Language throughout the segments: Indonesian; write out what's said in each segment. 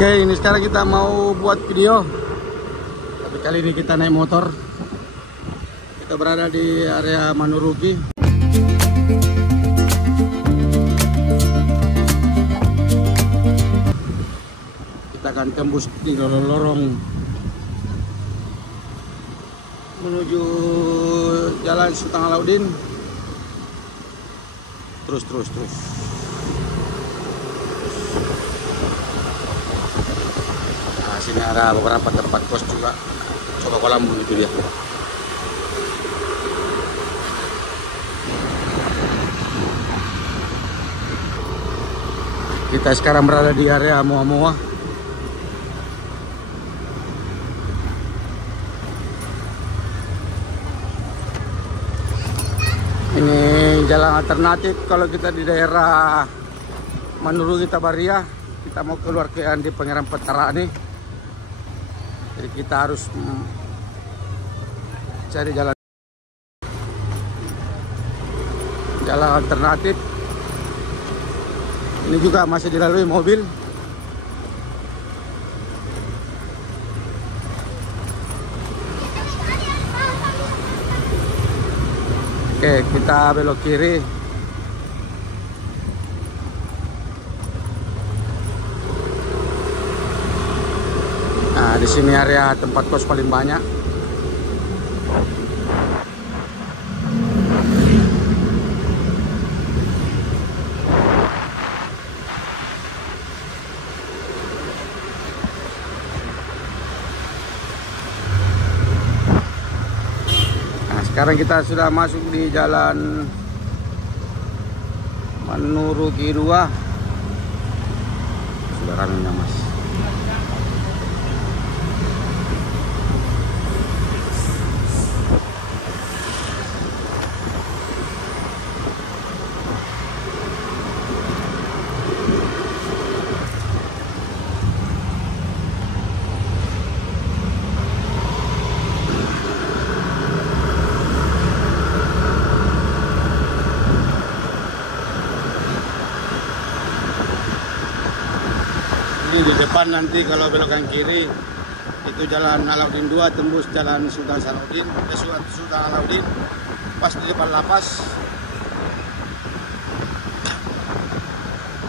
Oke, ini sekarang kita mau buat video. Tapi kali ini kita naik motor. Kita berada di area Manuruki. Kita akan tembus di lorong-lorong menuju Jalan Sultan Alauddin. Terus. Nah, sini ada beberapa tempat kos juga. Coba kolam itu dia. Kita sekarang berada di area Moa-Moa. Ini jalan alternatif kalau kita di daerah Manuruki Tabaria. Kita mau keluar ke Andi Pangeran Petara nih. Jadi kita harus cari jalan alternatif. Ini juga masih dilalui mobil. Oke, kita belok kiri. Nah, di sini area tempat kos paling banyak. Nah, sekarang kita sudah masuk di jalan Manuruki 2. Sudah ramainya, Mas. Ini di depan nanti kalau belokan kiri itu Jalan Alauddin 2 tembus Jalan Sultan Alauddin pas di depan lapas.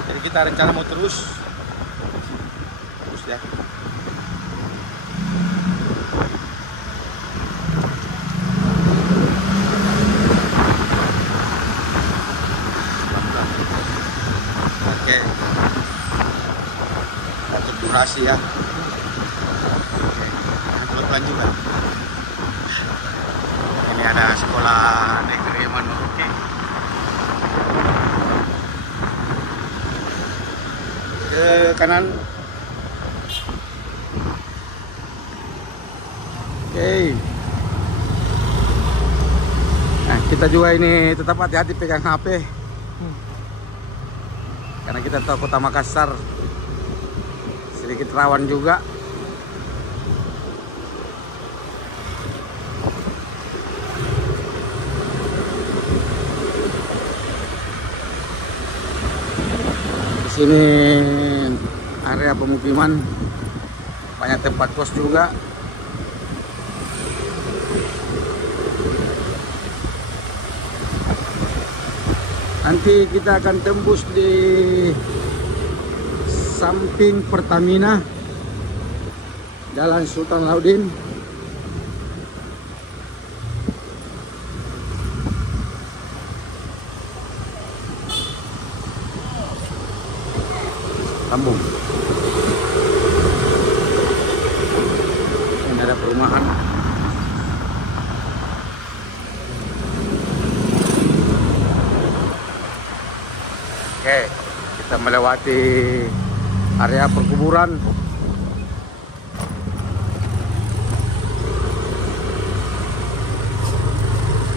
Jadi kita rencana mau terus ya. Oke. Untuk durasi ya. Kebetulan juga ini ada sekolah negeri Manuruki. Ke kanan. Oke. Nah, kita juga ini tetap hati-hati pegang HP. Karena kita tahu Kota Makassar sedikit rawan juga. Di sini area pemukiman, banyak tempat kos juga. Nanti kita akan tembus di samping Pertamina Jalan Sultan Alauddin. Sambung. Ini ada perumahan. Oke, kita melewati area perkuburan.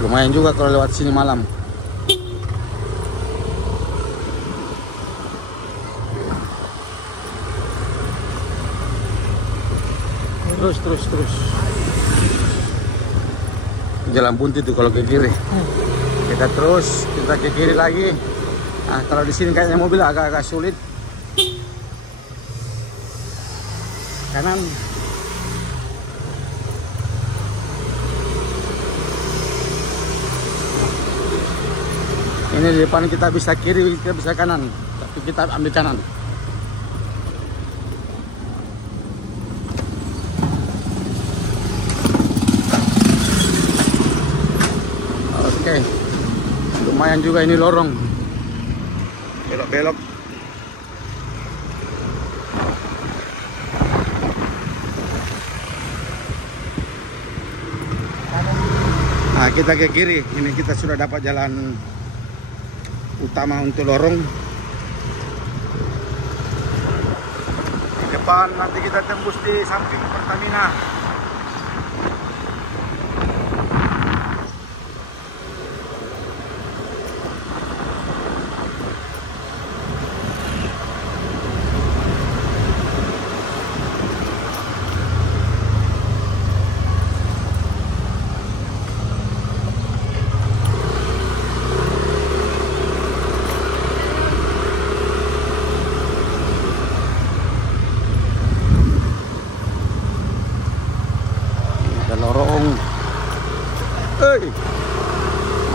Lumayan juga kalau lewat sini malam. Terus. Jalan buntu itu kalau ke kiri. Kita terus, kita ke kiri lagi. Nah, kalau di sini kayaknya mobil agak-agak sulit. kanan. Ini di depan kita bisa kiri, kita bisa kanan, tapi kita ambil kanan. Oke, lumayan juga ini lorong, belok-belok. Nah, kita ke kiri. Ini kita sudah dapat jalan utama untuk lorong. Di depan nanti kita tembus di samping Pertamina. Lorong,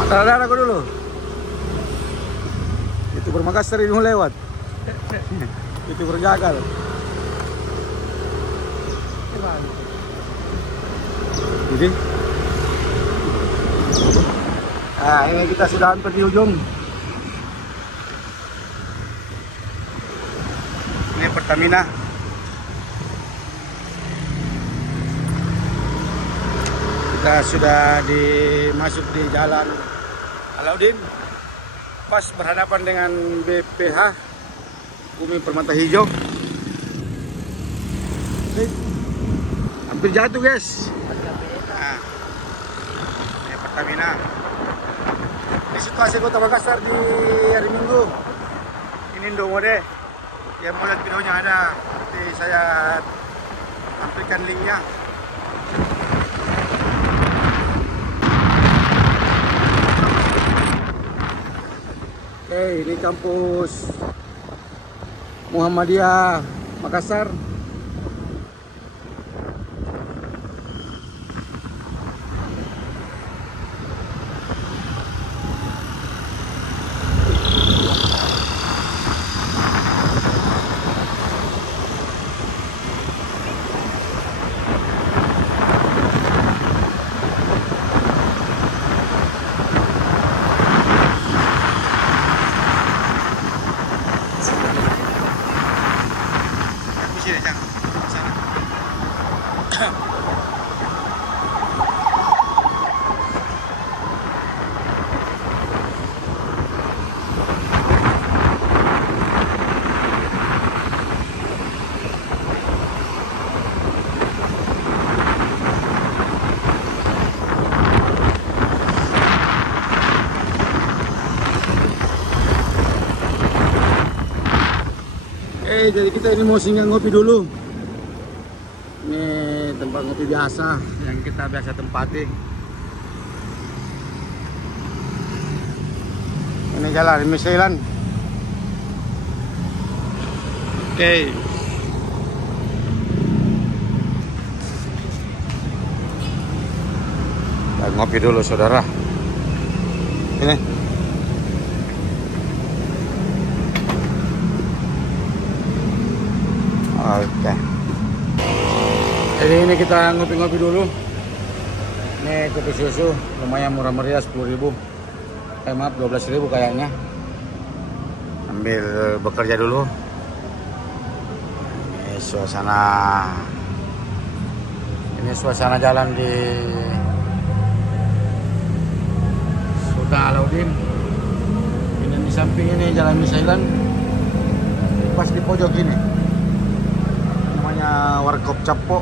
mata aku dulu. Itu Makassar ini mau lewat. Itu berjagal. Jadi, ini kita sudah hampir di ujung. Ini Pertamina. Kita sudah masuk di Jalan Alauddin, pas berhadapan dengan BPH Bumi Permata Hijau. Hampir jatuh, guys. Nah, ini Pertamina. Ini situasi Kota Makassar di hari Minggu. Ini Indomode. Yang mau lihat videonya ada, nanti saya tampilkan linknya. Oke, ini kampus Muhammadiyah Makassar. Jadi kita ini mau singgah ngopi dulu. Ini tempat ngopi biasa yang kita biasa tempati. Ini jalan Michelin. Oke. Kita ngopi dulu, saudara. Ini. Oke. Jadi ini kita ngopi-ngopi dulu. Ini kopi susu lumayan murah meriah, 10.000. Maaf, 12.000 kayaknya. Ambil bekerja dulu. Ini suasana jalan di Sultan Alauddin. Ini di samping ini Jalan Michelin. Pas di pojok ini. Warkop Capo.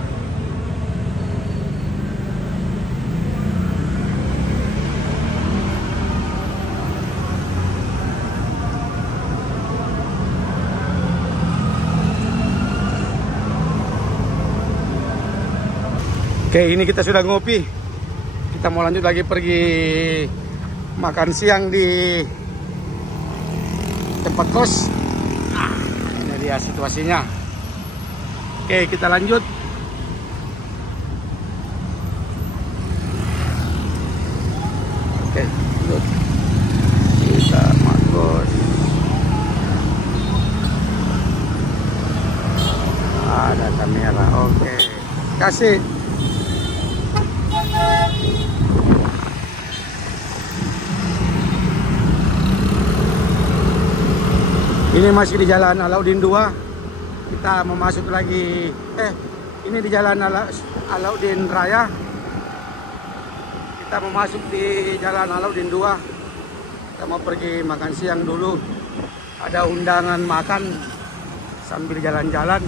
Oke, ini kita sudah ngopi. Kita mau lanjut lagi pergi makan siang di tempat kos. Nah, ini dia situasinya. Oke, kita lanjut. Oke, lanjut. Kita makos. Ada kamera. Oke. Kasih. Ini masih di Jalan Alauddin 2. Kita mau masuk lagi. Ini di Jalan Alauddin Raya. Kita mau masuk di Jalan Alauddin 2. Kita mau pergi makan siang dulu. Ada undangan makan sambil jalan-jalan.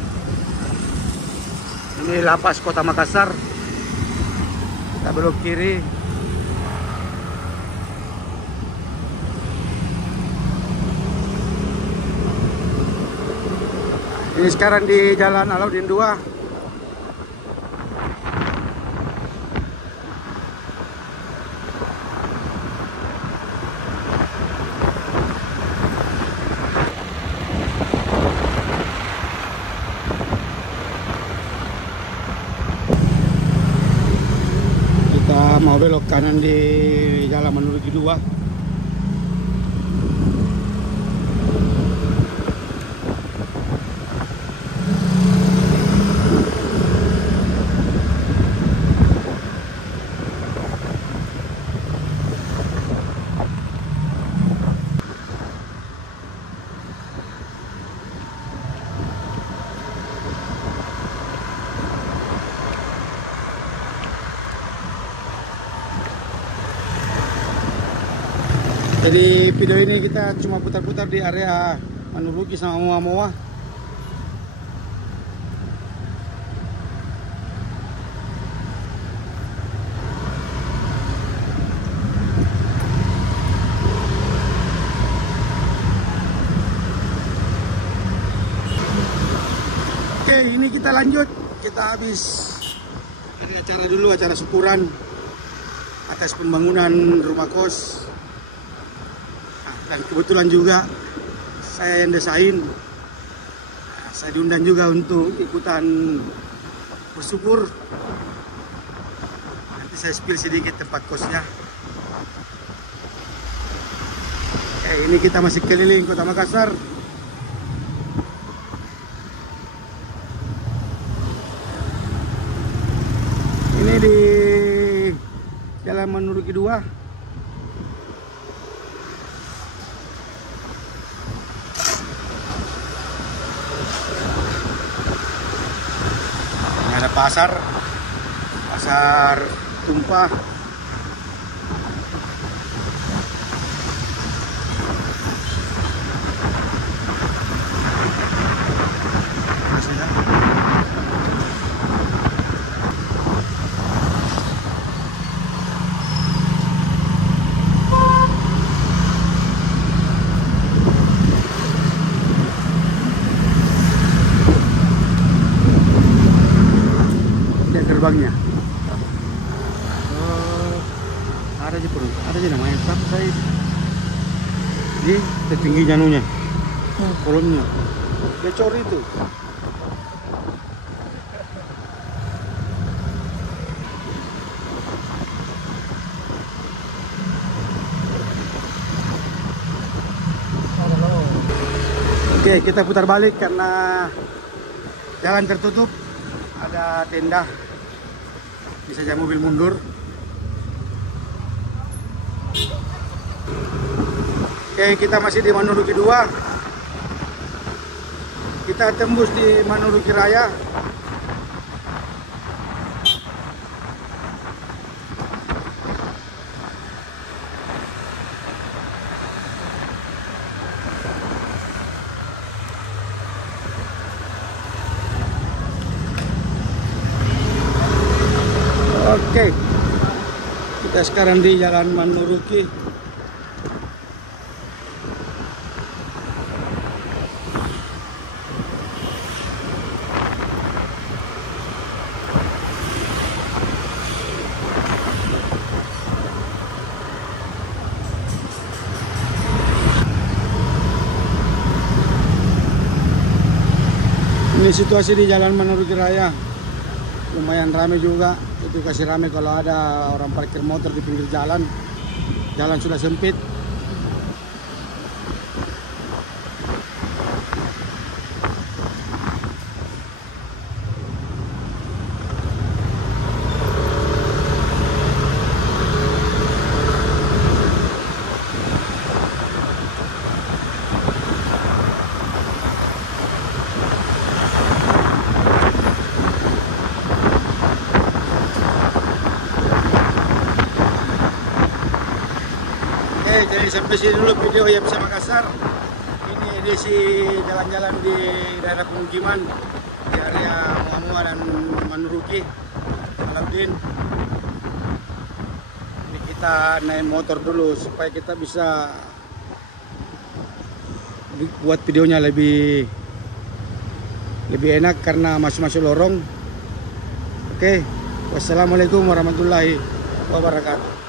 Ini lapas Kota Makassar. Kita belok kiri. Ini sekarang di Jalan Alauddin 2. Kita mau belok kanan di Jalan Manuriki 2. Jadi video ini kita cuma putar-putar di area Manuriki sama Moa-Moa. Oke, ini kita lanjut. Kita habis ada acara dulu, acara syukuran atas pembangunan rumah kos. Dan kebetulan juga saya yang desain. Saya diundang juga untuk ikutan bersyukur. Nanti saya spill sedikit tempat kosnya. Ini kita masih keliling Kota Makassar. Ini di Jalan Manuriki 2. Ada pasar tumpah. Gerbangnya. Ada aja namanya tapi saya di tinggi janunya kolomnya gecor itu. Oke, kita putar balik karena jalan tertutup, ada tenda. Bisa saja mobil mundur. Oke, kita masih di Manuriki 2. Kita tembus di Manuriki Raya. Oke, kita sekarang di Jalan Manuriki. Ini situasi di Jalan Manurut Raya, lumayan ramai juga. Itu kasih ramai kalau ada orang parkir motor di pinggir jalan. Jalan sudah sempit. Jadi sampai sini dulu video ya bisa Makassar. Ini edisi jalan-jalan di daerah pemukiman di area Muamua dan Manuruki, Alauddin. Ini kita naik motor dulu supaya kita bisa buat videonya lebih enak karena masuk-masuk lorong. Oke, wassalamualaikum warahmatullahi wabarakatuh.